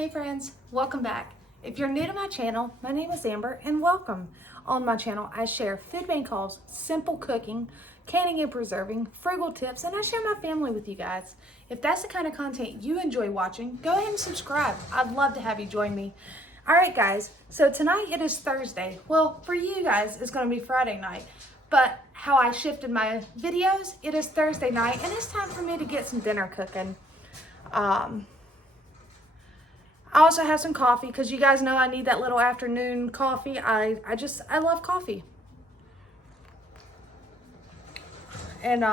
Hey friends, welcome back. If you're new to my channel, my name is Amber and welcome. On my channel, I share food bank hauls, simple cooking, canning and preserving, frugal tips, and I share my family with you guys. If that's the kind of content you enjoy watching, go ahead and subscribe. I'd love to have you join me. All right guys, so tonight it is Thursday. Well, for you guys, it's going to be Friday night. But how I shifted my videos, it is Thursday night and it's time for me to get some dinner cooking. I also have some coffee because you guys know I need that little afternoon coffee. I love coffee. And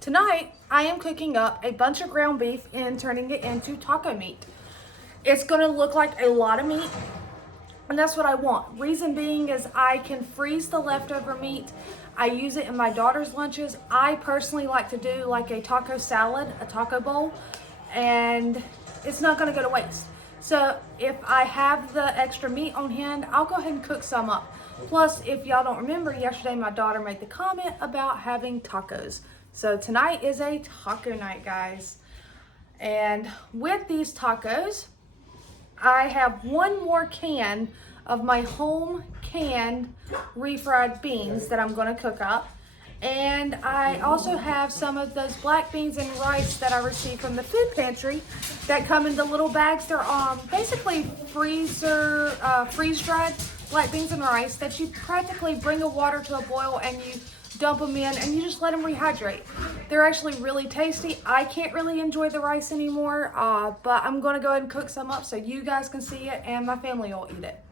tonight I am cooking up a bunch of ground beef and turning it into taco meat. It's gonna look like a lot of meat, and that's what I want. Reason being is I can freeze the leftover meat. I use it in my daughter's lunches. I personally like to do like a taco salad, a taco bowl, and it's not gonna go to waste. So if I have the extra meat on hand, I'll go ahead and cook some up. Plus, if y'all don't remember, yesterday my daughter made the comment about having tacos. So tonight is a taco night, guys. And with these tacos, I have one more can of my home canned refried beans that I'm gonna cook up. And I also have some of those black beans and rice that I received from the food pantry that come in the little bags. They're basically freeze-dried black beans and rice that you practically bring the water to a boil and you dump them in and you just let them rehydrate. They're actually really tasty. I can't really enjoy the rice anymore, but I'm gonna go ahead and cook some up so you guys can see it and my family will eat it.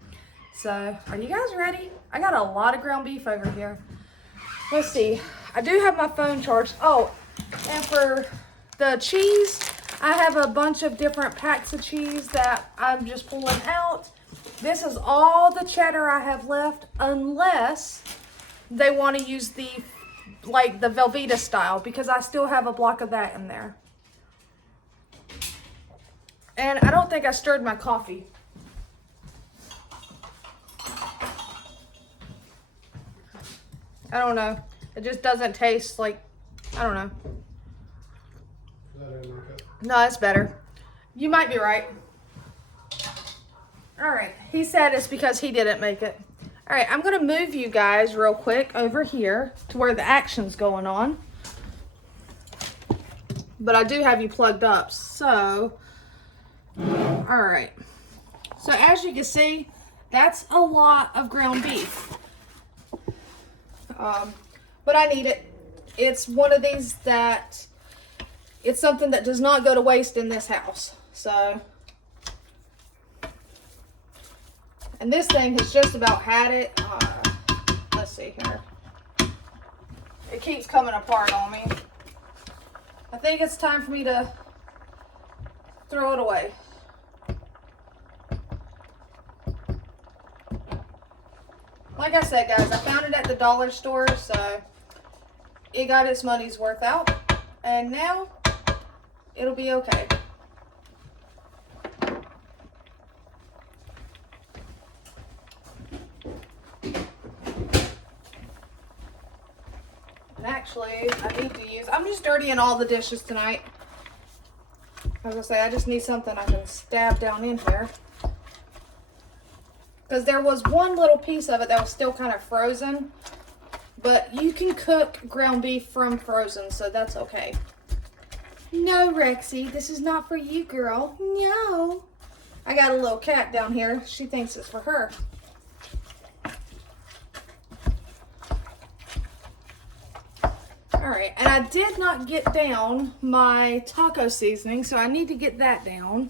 So, are you guys ready? I got a lot of ground beef over here. Let's see, I do have my phone charged. Oh, and for the cheese, I have a bunch of different packs of cheese that I'm just pulling out. This is all the cheddar I have left, unless they want to use the Velveeta style, because I still have a block of that in there. And I don't think I stirred my coffee. I don't know. It just doesn't taste like, I don't know. No, it's better. You might be right. All right. He said it's because he didn't make it. All right. I'm going to move you guys real quick over here to where the action's going on. But I do have you plugged up. So, all right. So as you can see, that's a lot of ground beef. But I need it. It's one of these that, it's something that does not go to waste in this house. So, and this thing has just about had it. Let's see here. It keeps coming apart on me. I think it's time for me to throw it away. Like I said, guys, I found it at the dollar store, so it got its money's worth out, and now it'll be okay. And actually, I need to use, I'm just dirtying all the dishes tonight. I was gonna say, I just need something I can stab down in here. Because there was one little piece of it that was still kind of frozen. But you can cook ground beef from frozen, so that's okay. No, Rexy, this is not for you, girl. No. I got a little cat down here. She thinks it's for her. Alright, and I did not get down my taco seasoning, so I need to get that down.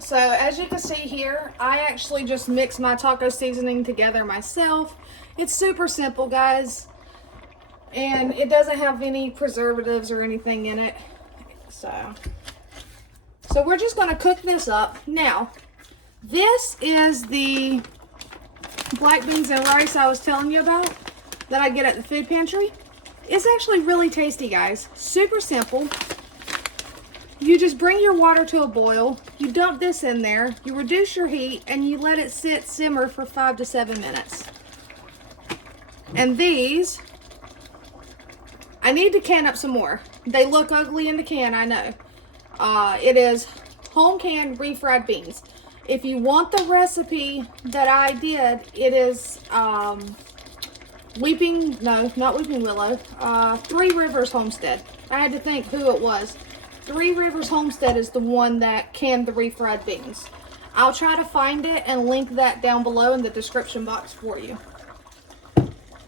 So as you can see here, I actually just mix my taco seasoning together myself. It's super simple, guys. And it doesn't have any preservatives or anything in it. So we're just going to cook this up. Now, this is the black beans and rice I was telling you about that I get at the food pantry. It's actually really tasty, guys. Super simple. you just bring your water to a boil, you dump this in there, you reduce your heat, and you let it simmer for 5 to 7 minutes. And these, I need to can up some more. They look ugly in the can, I know. It is home canned refried beans. If you want the recipe that I did, it is not Weeping Willow, Three Rivers Homestead. I had to think who it was. Three Rivers Homestead is the one that canned the refried beans. I'll try to find it and link that down below in the description box for you.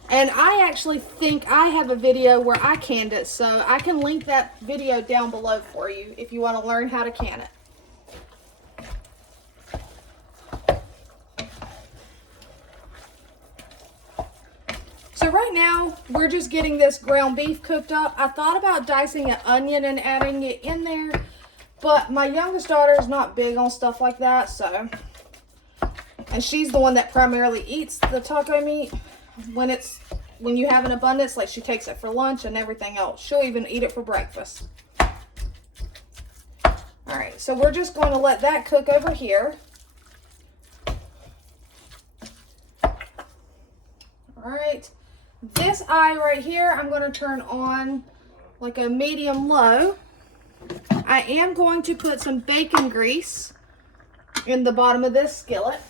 And I actually think I have a video where I canned it, so I can link that video down below for you if you want to learn how to can it. So right now, we're just getting this ground beef cooked up. I thought about dicing an onion and adding it in there, but my youngest daughter is not big on stuff like that, so. And she's the one that primarily eats the taco meat when you have an abundance, like she takes it for lunch and everything else. She'll even eat it for breakfast. All right, so we're just going to let that cook over here. All right. This eye right here, I'm going to turn on like a medium low. I am going to put some bacon grease in the bottom of this skillet.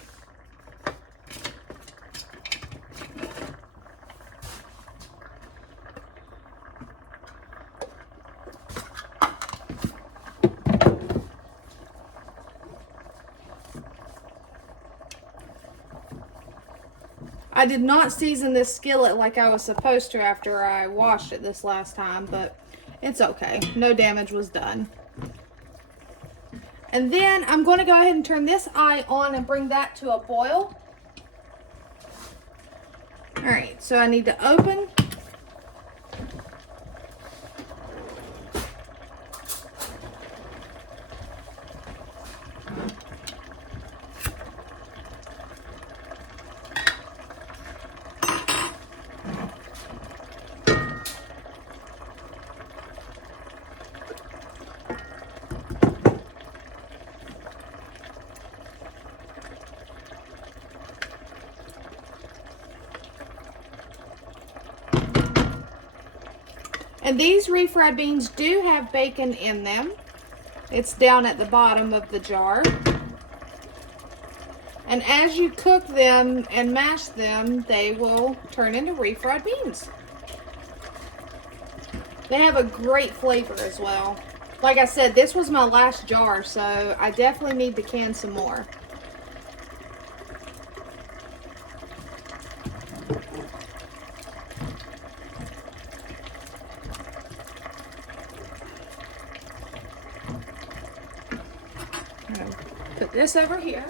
I did not season this skillet like I was supposed to after I washed it this last time, but it's okay. No damage was done. And then I'm going to go ahead and turn this eye on and bring that to a boil. All right, so I need to open. And these refried beans do have bacon in them. It's down at the bottom of the jar. And as you cook them and mash them, they will turn into refried beans. They have a great flavor as well. Like I said, this was my last jar, so I definitely need to can some more. Put this over here.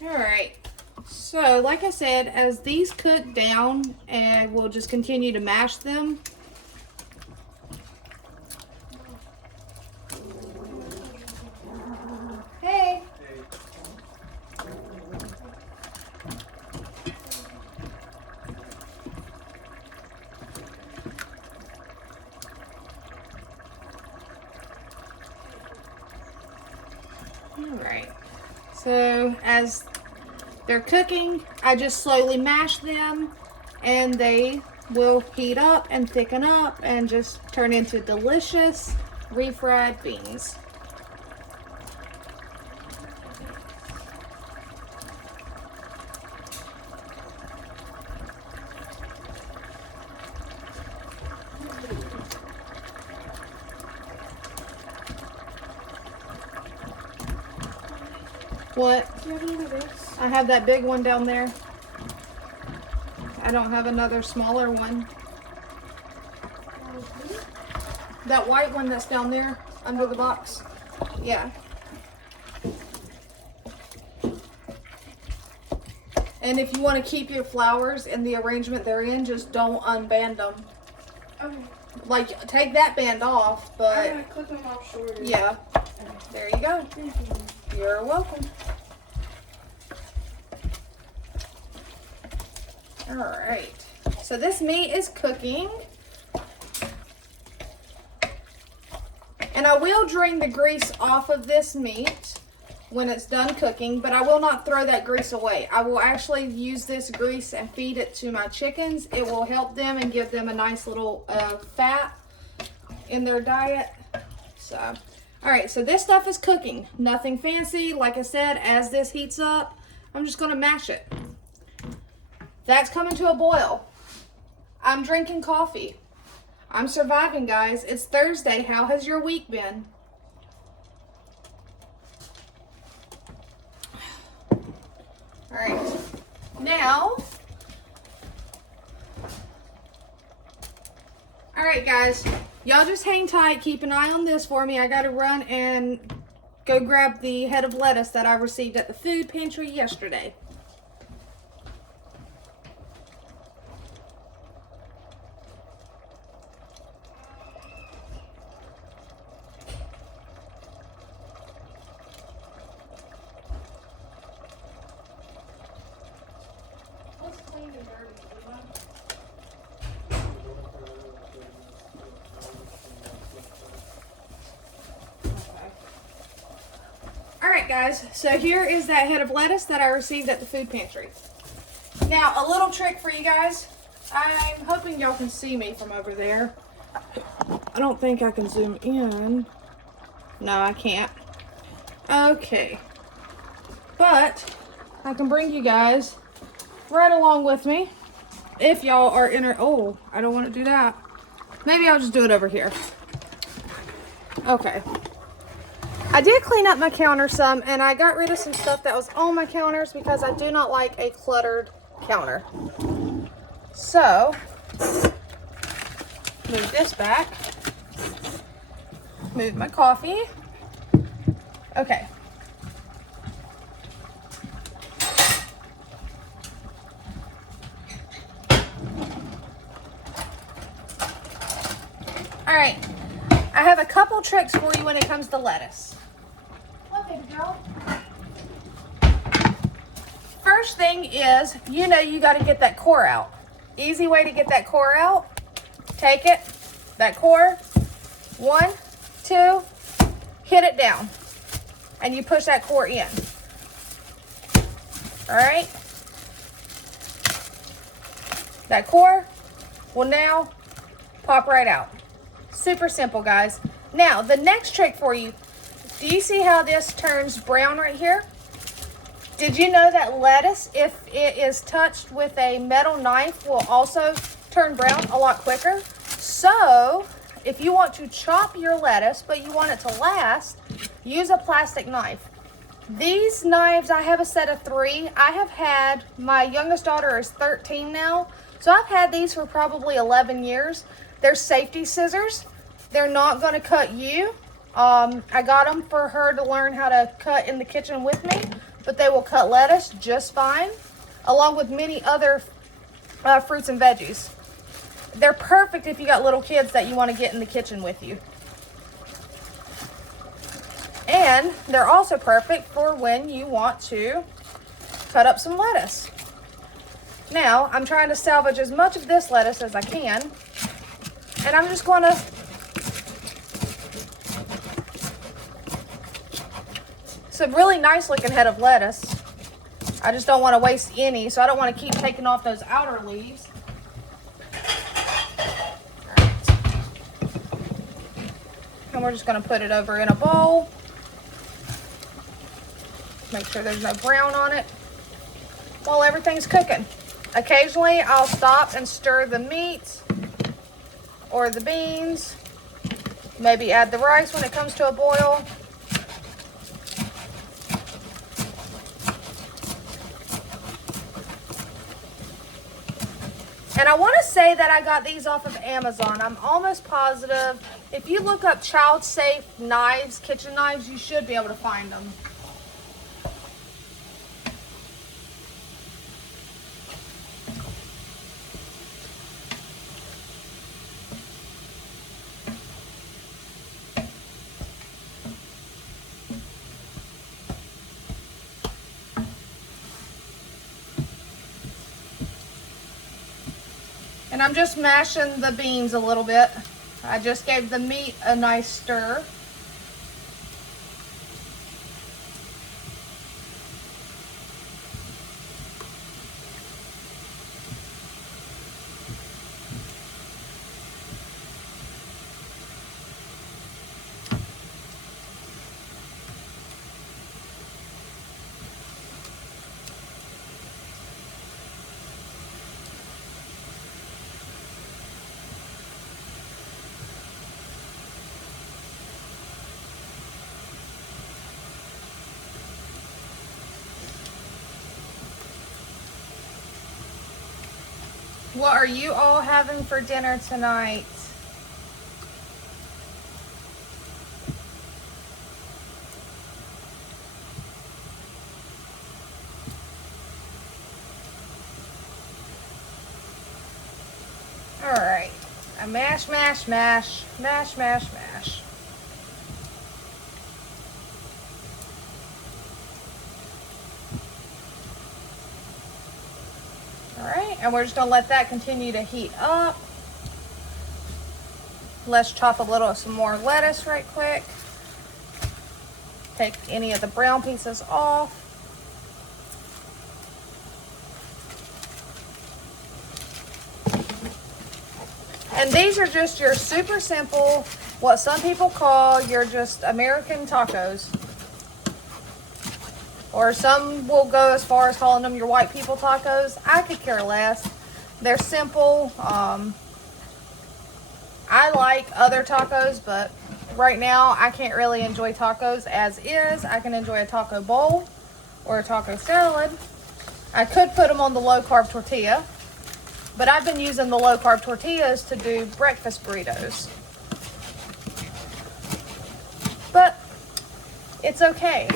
Alright, so like I said, as these cook down, and we'll just continue to mash them. Hey! Alright, so as they're cooking, I just slowly mash them and they will heat up and thicken up and just turn into delicious refried beans. What? Do you have any of this? I have that big one down there. I don't have another smaller one. That white one that's down there under the box. Yeah. And if you want to keep your flowers in the arrangement they're in, just don't unband them. Okay. Like, take that band off, but... I'm going to clip them off shorter. Yeah. There you go. Thank you. You're welcome. Alright. So this meat is cooking. And I will drain the grease off of this meat when it's done cooking, but I will not throw that grease away. I will actually use this grease and feed it to my chickens. It will help them and give them a nice little fat in their diet. So, all right, so this stuff is cooking. Nothing fancy. Like I said, as this heats up, I'm just gonna mash it. That's coming to a boil. I'm drinking coffee. I'm surviving, guys. It's Thursday. How has your week been? All right. Now, all right, guys. Y'all just hang tight. Keep an eye on this for me. I got to run and go grab the head of lettuce that I received at the food pantry yesterday. Alright guys, so here is that head of lettuce that I received at the food pantry. Now, a little trick for you guys. I'm hoping y'all can see me from over there. I don't think I can zoom in. No, I can't. Okay. But I can bring you guys right along with me if y'all are oh, I don't want to do that. Maybe I'll just do it over here. Okay. I did clean up my counter some, and I got rid of some stuff that was on my counters because I do not like a cluttered counter. So, move this back. Move my coffee. Okay. All right. I have a couple tricks for you when it comes to lettuce. Okay, girl. First thing is, you got to get that core out. Easy way to get that core out. Take it, that core, 1, 2, hit it down, and you push that core in. All right. That core will now pop right out. Super simple, guys. Now, the next trick for you, do you see how this turns brown right here? Did you know that lettuce, if it is touched with a metal knife, will also turn brown a lot quicker? So, if you want to chop your lettuce, but you want it to last, use a plastic knife. These knives, I have a set of 3. I have had, my youngest daughter is 13 now, so I've had these for probably 11 years. They're safety scissors. They're not going to cut you. I got them for her to learn how to cut in the kitchen with me, but they will cut lettuce just fine, along with many other fruits and veggies. They're perfect if you got little kids that you want to get in the kitchen with you. And they're also perfect for when you want to cut up some lettuce. Now, I'm trying to salvage as much of this lettuce as I can. And I'm just going to it's a really nice looking head of lettuce. I just don't want to waste any, so I don't want to keep taking off those outer leaves. All right. And we're just going to put it over in a bowl. Make sure there's no brown on it while everything's cooking. Occasionally, I'll stop and stir the meat or the beans. Maybe add the rice when it comes to a boil. And I want to say that I got these off of Amazon. I'm almost positive. If you look up child safe knives, kitchen knives, you should be able to find them. And I'm just mashing the beans a little bit. I just gave the meat a nice stir. What are you all having for dinner tonight? All right, I mash, mash, mash, mash, mash, mash. All right, and we're just gonna let that continue to heat up. Let's chop some more lettuce right quick. Take any of the brown pieces off. And these are just your super simple, what some people call your just American tacos. Or some will go as far as calling them your white people tacos. I could care less. They're simple. I like other tacos, but right now I can't really enjoy tacos as is. I can enjoy a taco bowl or a taco salad. I could put them on the low carb tortilla, but I've been using the low carb tortillas to do breakfast burritos. But it's okay.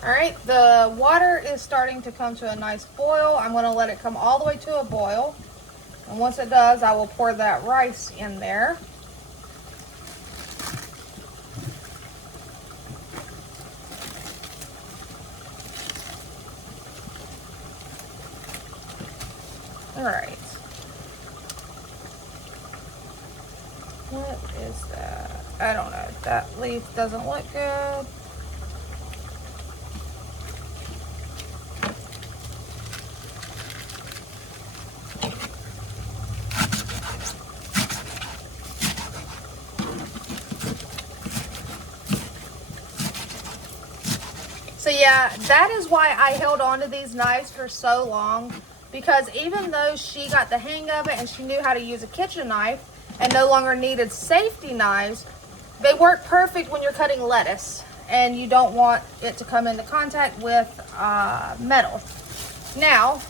All right, the water is starting to come to a nice boil. I'm going to let it come all the way to a boil. And once it does, I will pour that rice in there. All right. What is that? I don't know. That leaf doesn't look good. So yeah, that is why I held on to these knives for so long, because even though she got the hang of it and she knew how to use a kitchen knife and no longer needed safety knives, they weren't perfect when you're cutting lettuce and you don't want it to come into contact with metal. Now,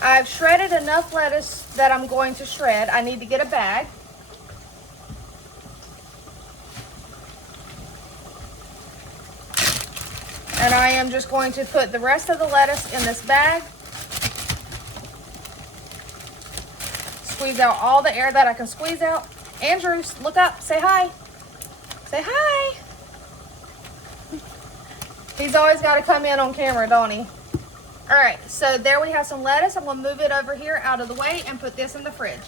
I've shredded enough lettuce that I'm going to shred. I need to get a bag. And I am just going to put the rest of the lettuce in this bag. Squeeze out all the air that I can squeeze out. Andrew, look up, say hi. Say hi. He's always got to come in on camera, don't he? All right, so there we have some lettuce. I'm going to move it over here out of the way and put this in the fridge.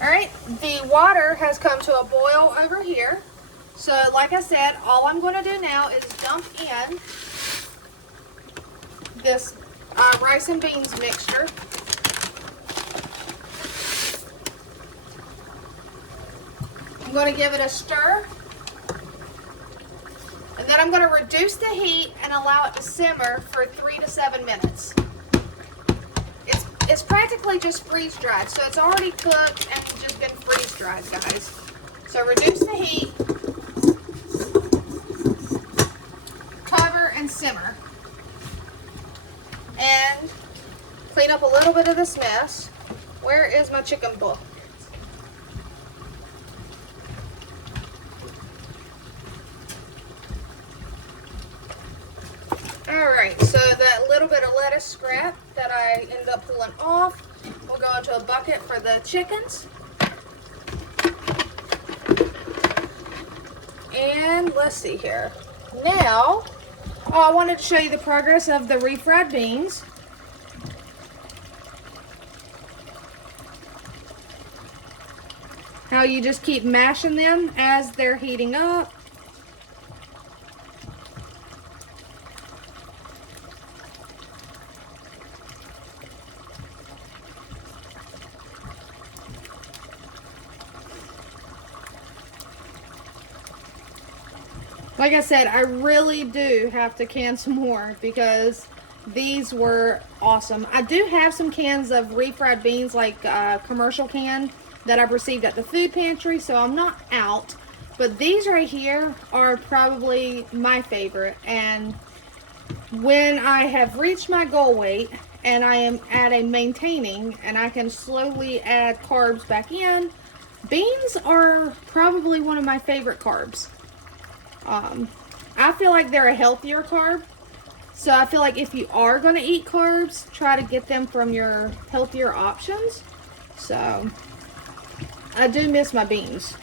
All right, the water has come to a boil over here. So like I said, all I'm going to do now is dump in this rice and beans mixture. going to give it a stir. And then I'm going to reduce the heat and allow it to simmer for 3 to 7 minutes. It's practically just freeze dried, so it's already cooked and just been freeze dried, guys. So reduce the heat, cover and simmer, and clean up a little bit of this mess. Where is my chicken book? Alright, so that little bit of lettuce scrap that I ended up pulling off will go into a bucket for the chickens. And let's see here. Now, I wanted to show you the progress of the refried beans. How you just keep mashing them as they're heating up. Like I said, I really do have to can some more because these were awesome. I do have some cans of refried beans, like a commercial can that I've received at the food pantry, so I'm not out. But these right here are probably my favorite. And when I have reached my goal weight and I am at a maintaining and I can slowly add carbs back in, beans are probably one of my favorite carbs. I feel like they're a healthier carb, so I feel like if you are going to eat carbs, try to get them from your healthier options. So I do miss my beans,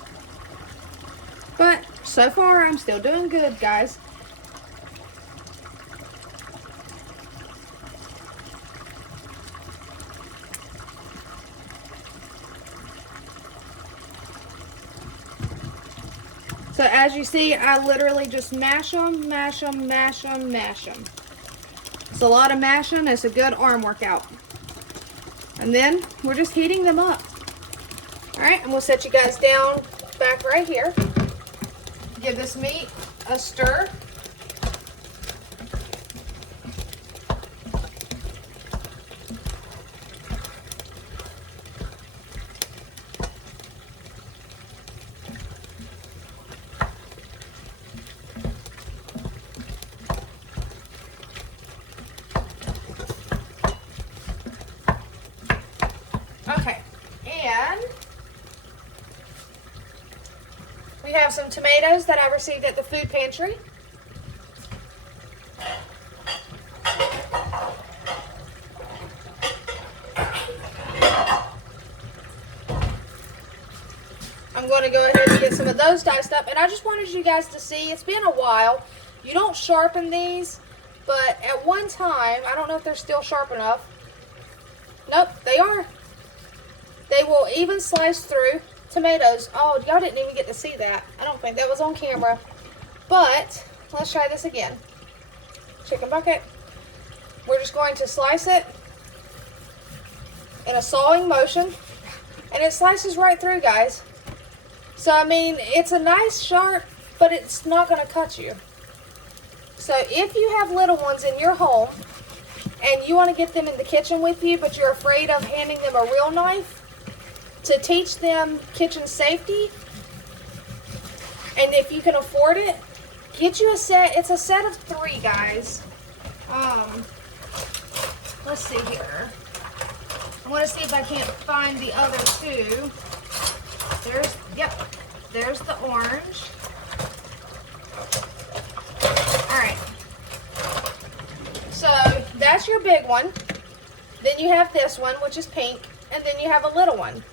but so far I'm still doing good, guys. So as you see, I literally just mash them, mash them, mash them, mash them. It's a lot of mashing. It's a good arm workout. And then we're just heating them up. All right, and we'll set you guys down back right here. Give this meat a stir. Okay, and we have some tomatoes that I received at the food pantry. I'm going to go ahead and get some of those diced up, and I just wanted you guys to see, it's been a while. You don't sharpen these, but at one time, I don't know if they're still sharp enough. Nope, they are. They will even slice through tomatoes. Oh, y'all didn't even get to see that. I don't think that was on camera. But let's try this again. Chicken bucket. We're just going to slice it in a sawing motion. And it slices right through, guys. So, I mean, it's a nice sharp, but it's not going to cut you. So, if you have little ones in your home and you want to get them in the kitchen with you, but you're afraid of handing them a real knife, to teach them kitchen safety, and if you can afford it, get you a set. It's a set of 3, guys. Let's see here. I want to see if I can't find the other 2. There's the orange. Alright. So, that's your big one. Then you have this one, which is pink, and then you have a little one.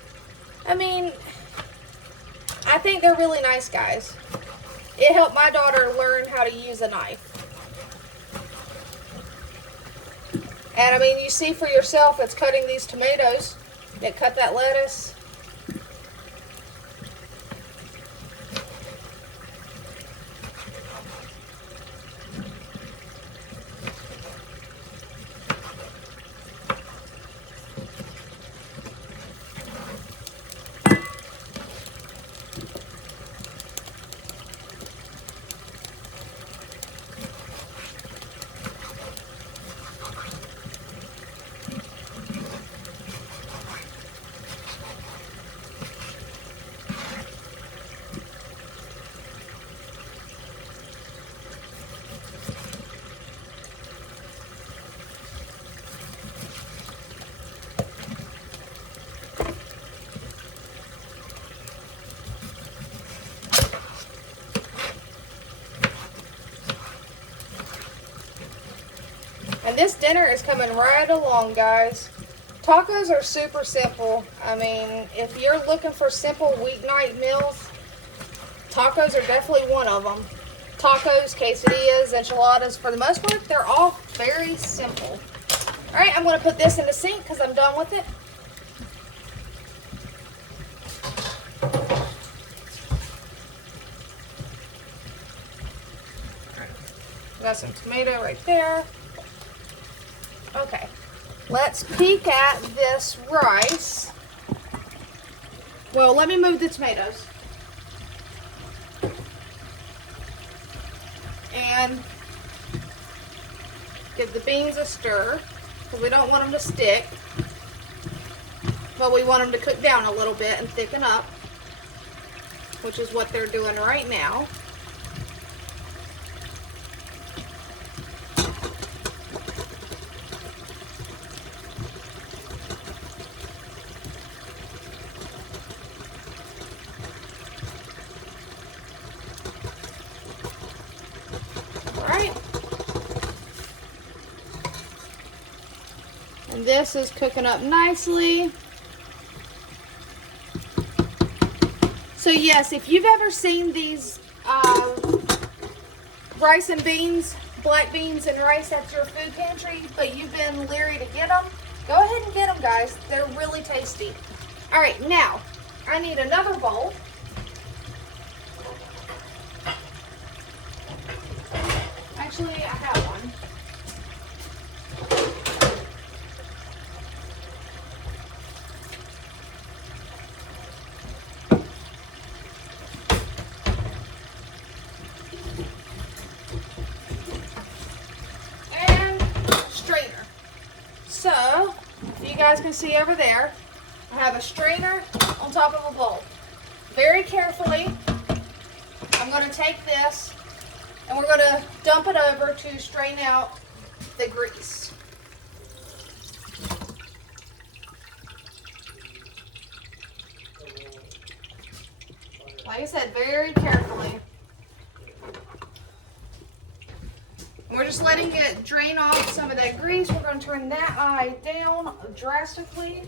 I mean, I think they're really nice, guys. It helped my daughter learn how to use a knife. And I mean, you see for yourself, it's cutting these tomatoes. It cut that lettuce. this dinner is coming right along, guys. Tacos are super simple. I mean, if you're looking for simple weeknight meals, tacos are definitely one of them. Tacos, quesadillas, enchiladas, for the most part, they're all very simple. All right, I'm going to put this in the sink because I'm done with it. Got some tomato right there. Okay, let's peek at this rice. Well, let me move the tomatoes. And give the beans a stir, because we don't want them to stick, but we want them to cook down a little bit and thicken up, which is what they're doing right now. And this is cooking up nicely. So yes, if you've ever seen these rice and beans, black beans and rice at your food pantry, but you've been leery to get them, go ahead and get them, guys. They're really tasty. All right, now I need another bowl. Actually, I have one. So, if you guys can see over there, I have a strainer on top of a bowl. Very carefully, I'm going to take this and we're going to dump it over to strain out the grease. Like I said, very carefully. We're just letting it drain off some of that grease. We're going to turn that eye down drastically.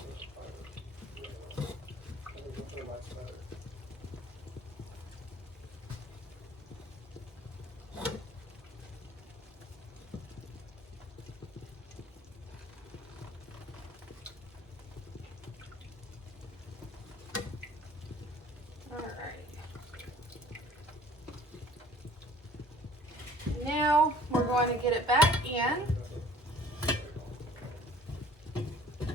Now we're going to get it back in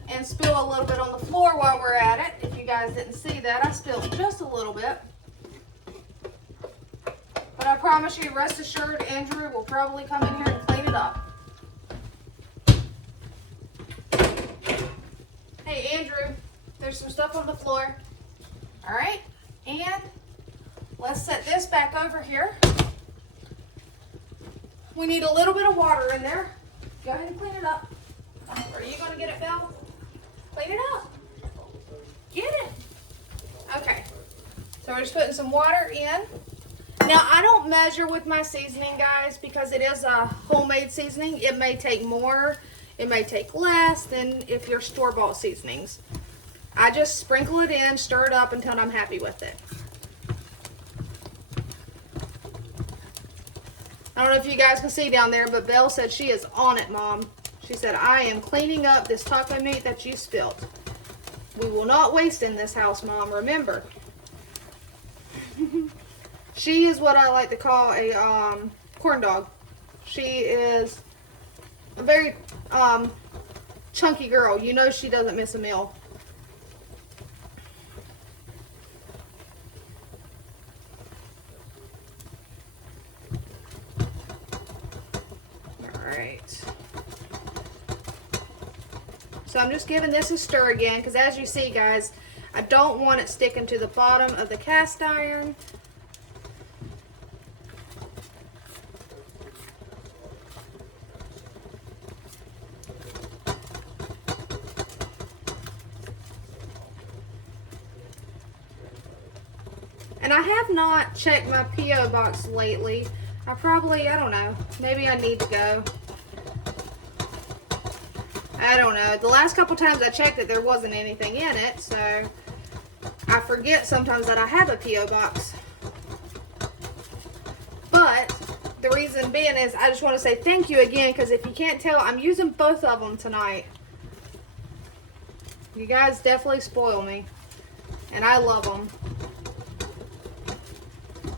and spill a little bit on the floor while we're at it. If you guys didn't see that, I spilled just a little bit. But I promise you, rest assured, Andrew will probably come in here and clean it up. Hey, Andrew, there's some stuff on the floor. All right, and let's set this back over here. We need a little bit of water in there. Go ahead and clean it up. Are you going to get it, Belle? Clean it up. Get it. Okay. So we're just putting some water in. Now, I don't measure with my seasoning, guys, because it is a homemade seasoning. It may take more. It may take less than if you're store-bought seasonings. I just sprinkle it in, stir it up until I'm happy with it. I don't know if you guys can see down there, but Belle said she is on it, Mom. She said, I am cleaning up this taco meat that you spilled. We will not waste in this house, Mom, remember. She is what I like to call a corn dog. She is a very chunky girl. You know she doesn't miss a meal. So I'm just giving this a stir again, because as you see, guys, I don't want it sticking to the bottom of the cast iron. And I have not checked my P.O. box lately. I don't know, maybe I need to go. I don't know. The last couple times I checked it, there wasn't anything in it, so I forget sometimes that I have a P.O. box. But the reason being is I just want to say thank you again, because if you can't tell, I'm using both of them tonight. You guys definitely spoil me, and I love them.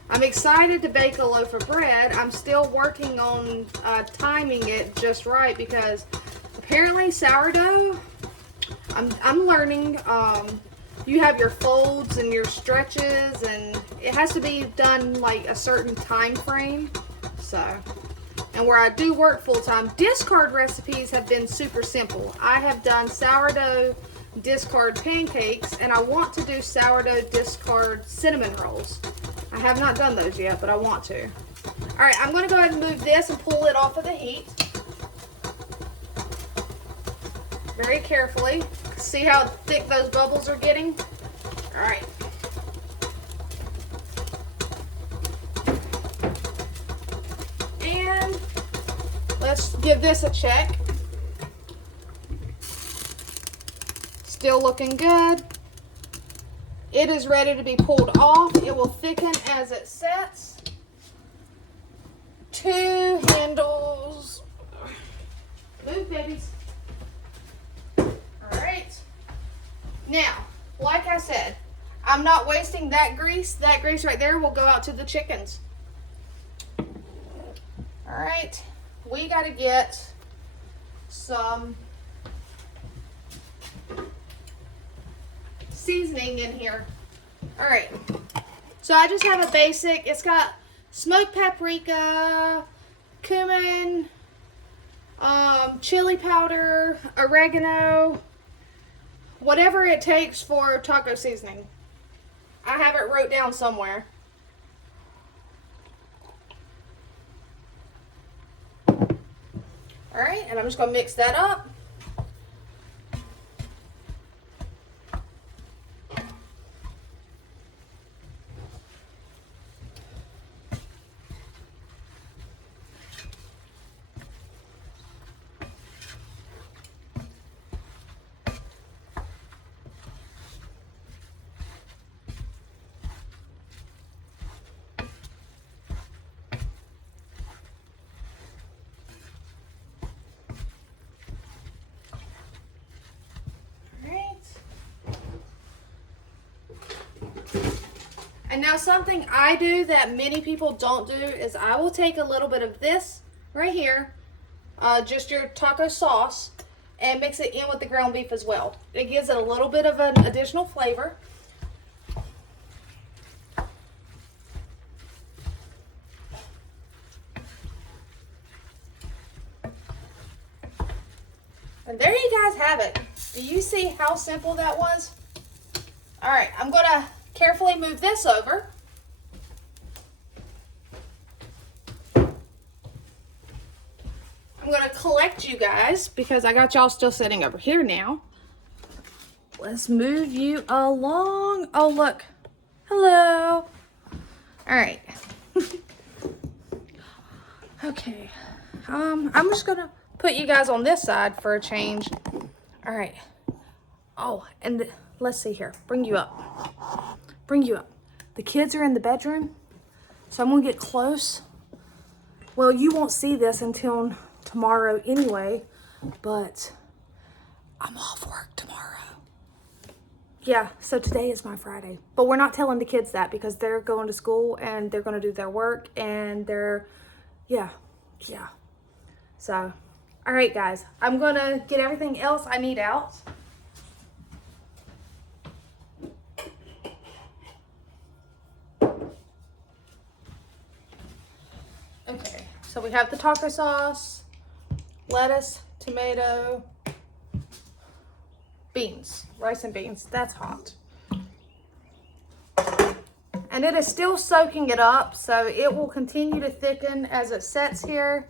I'm excited to bake a loaf of bread. I'm still working on timing it just right, because apparently sourdough, I'm learning, you have your folds and your stretches, and it has to be done like a certain time frame. So, and where I do work full-time, discard recipes have been super simple. I have done sourdough discard pancakes, and I want to do sourdough discard cinnamon rolls. I have not done those yet, but I want to. All right, I'm going to go ahead and move this and pull it off of the heat. Very carefully. See how thick those bubbles are getting? All right. And let's give this a check. Still looking good. It is ready to be pulled off. It will thicken as it sets. 2 handles. Move, babies. Alright. Now, like I said, I'm not wasting that grease. That grease right there will go out to the chickens. Alright. We got to get some seasoning in here. All right, so I just have a basic. It's got smoked paprika, cumin, chili powder, oregano, whatever it takes for taco seasoning. I have it wrote down somewhere. All right, and I'm just gonna mix that up. And now something I do that many people don't do is I will take a little bit of this right here, just your taco sauce, and mix it in with the ground beef as well. It gives it a little bit of an additional flavor. And there you guys have it. Do you see how simple that was? All right, I'm gonna carefully move this over. I'm gonna collect you guys because I got y'all still sitting over here now. Let's move you along. Oh, look. Hello. All right. Okay. I'm just gonna put you guys on this side for a change. All right. Oh, and let's see here. Bring you up. Bring you up. The kids are in the bedroom, so I'm gonna get close. Well, you won't see this until tomorrow anyway, but I'm off work tomorrow. Yeah, so today is my Friday. But we're not telling the kids that because they're going to school and they're gonna do their work and they're, yeah. So, all right, guys, I'm gonna get everything else I need out. Okay, so we have the taco sauce, lettuce, tomato, beans, rice and beans. That's hot. And it is still soaking it up, so it will continue to thicken as it sets here.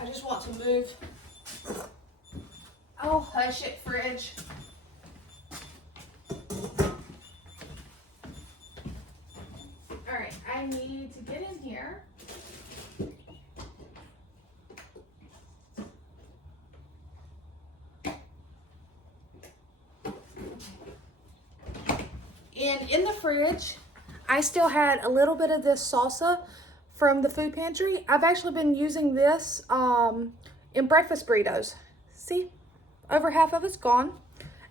I just want to move. Oh, hush it, fridge. All right, I I need to get in here. And in the fridge, I still had a little bit of this salsa from the food pantry. I've actually been using this in breakfast burritos. See, over half of it's gone.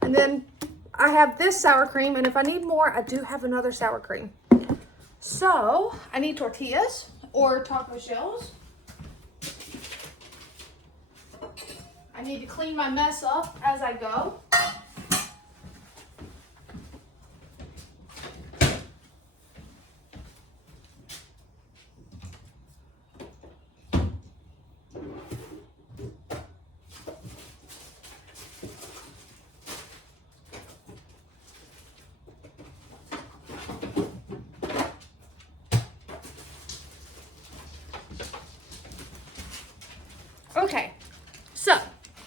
And then I have this sour cream, and if I need more, I do have another sour cream. So I need tortillas or taco shells. I need to clean my mess up as I go. Okay, so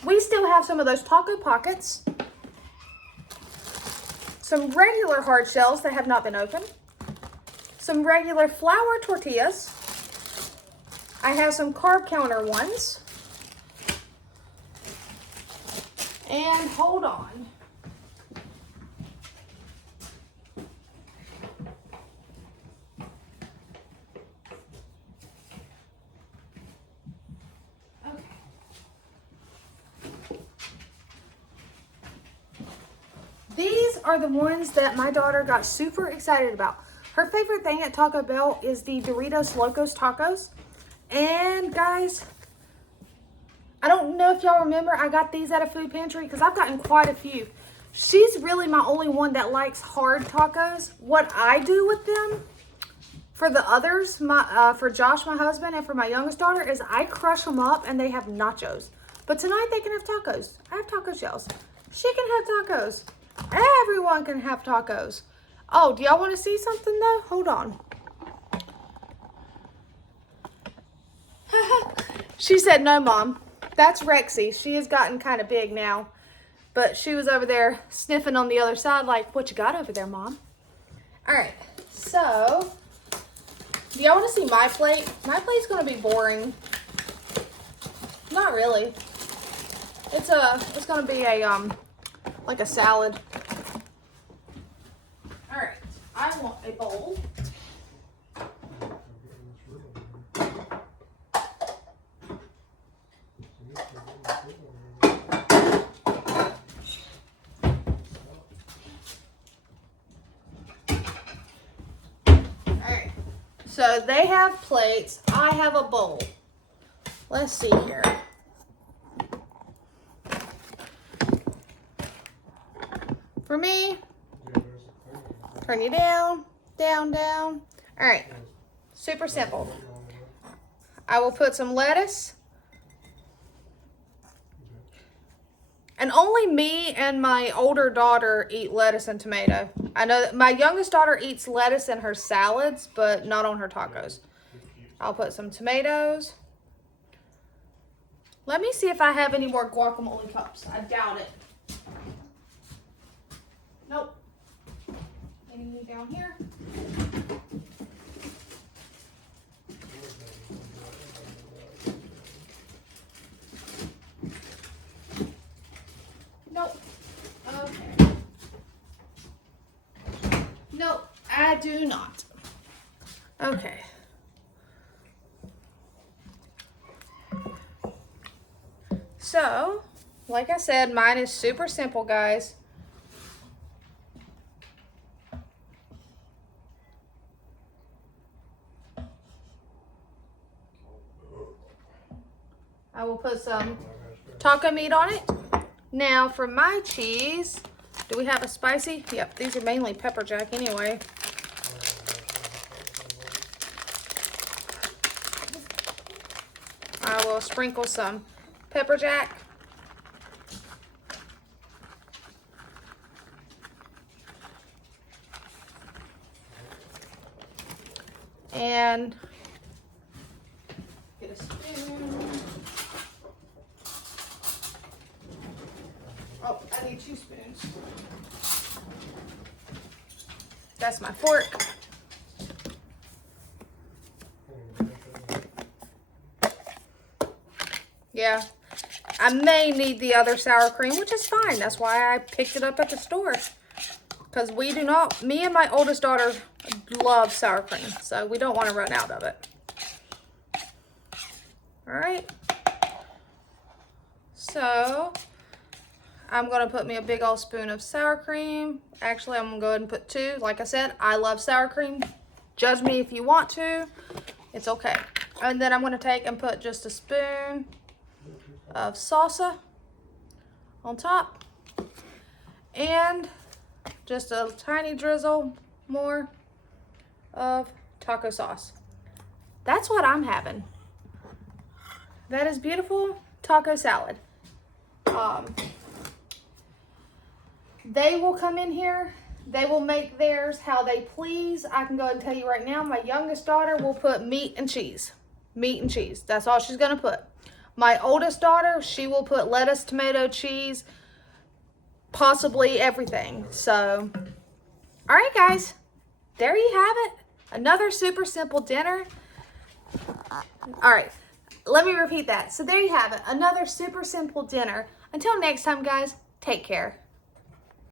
we still have some of those taco pockets, some regular hard shells that have not been opened, some regular flour tortillas. I have some carb counter ones, and hold on. These are the ones that my daughter got super excited about. Her favorite thing at Taco Bell is the Doritos Locos Tacos. And guys, I don't know if y'all remember, I got these at a food pantry because I've gotten quite a few. She's really my only one that likes hard tacos. What I do with them, for the others, for Josh, my husband, and for my youngest daughter, is I crush them up and they have nachos. But tonight they can have tacos. I have taco shells. She can have tacos. Everyone can have tacos. Oh, do y'all want to see something though? Hold on. She said, no, Mom. That's Rexy. She has gotten kind of big now. But she was over there sniffing on the other side like, what you got over there, Mom? All right. So, do y'all want to see my plate? My plate's going to be boring. Not really. It's going to be a, like a salad. All right, I want a bowl. All right, so they have plates. I have a bowl. Let's see here. For me, turn you down, down, down. All right, super simple. I will put some lettuce. And only me and my older daughter eat lettuce and tomato. I know that my youngest daughter eats lettuce in her salads, but not on her tacos. I'll put some tomatoes. Let me see if I have any more guacamole cups. I doubt it. Nope. Any down here? Nope. Okay. Nope, I do not. Okay. So, like I said, mine is super simple, guys. I will put some taco meat on it. Now for my cheese, do we have a spicy? Yep, these are mainly pepper jack anyway. I will sprinkle some pepper jack. And get a spoon. Oh, I need 2 spoons. That's my fork. Yeah. I may need the other sour cream, which is fine. That's why I picked it up at the store. Because we do not, me and my oldest daughter love sour cream. So we don't want to run out of it. All right. So I'm going to put me a big old spoon of sour cream. Actually, I'm going to go ahead and put 2. Like I said, I love sour cream. Judge me if you want to. It's okay. And then I'm going to take and put just a spoon of salsa on top. And just a tiny drizzle more of taco sauce. That's what I'm having. That is beautiful taco salad. They will come in here. They will make theirs how they please. I can go ahead and tell you right now, my youngest daughter will put meat and cheese. Meat and cheese. That's all she's going to put. My oldest daughter, she will put lettuce, tomato, cheese, possibly everything. So, all right, guys. There you have it. Another super simple dinner. All right. Let me repeat that. So there you have it. Another super simple dinner. Until next time, guys, take care.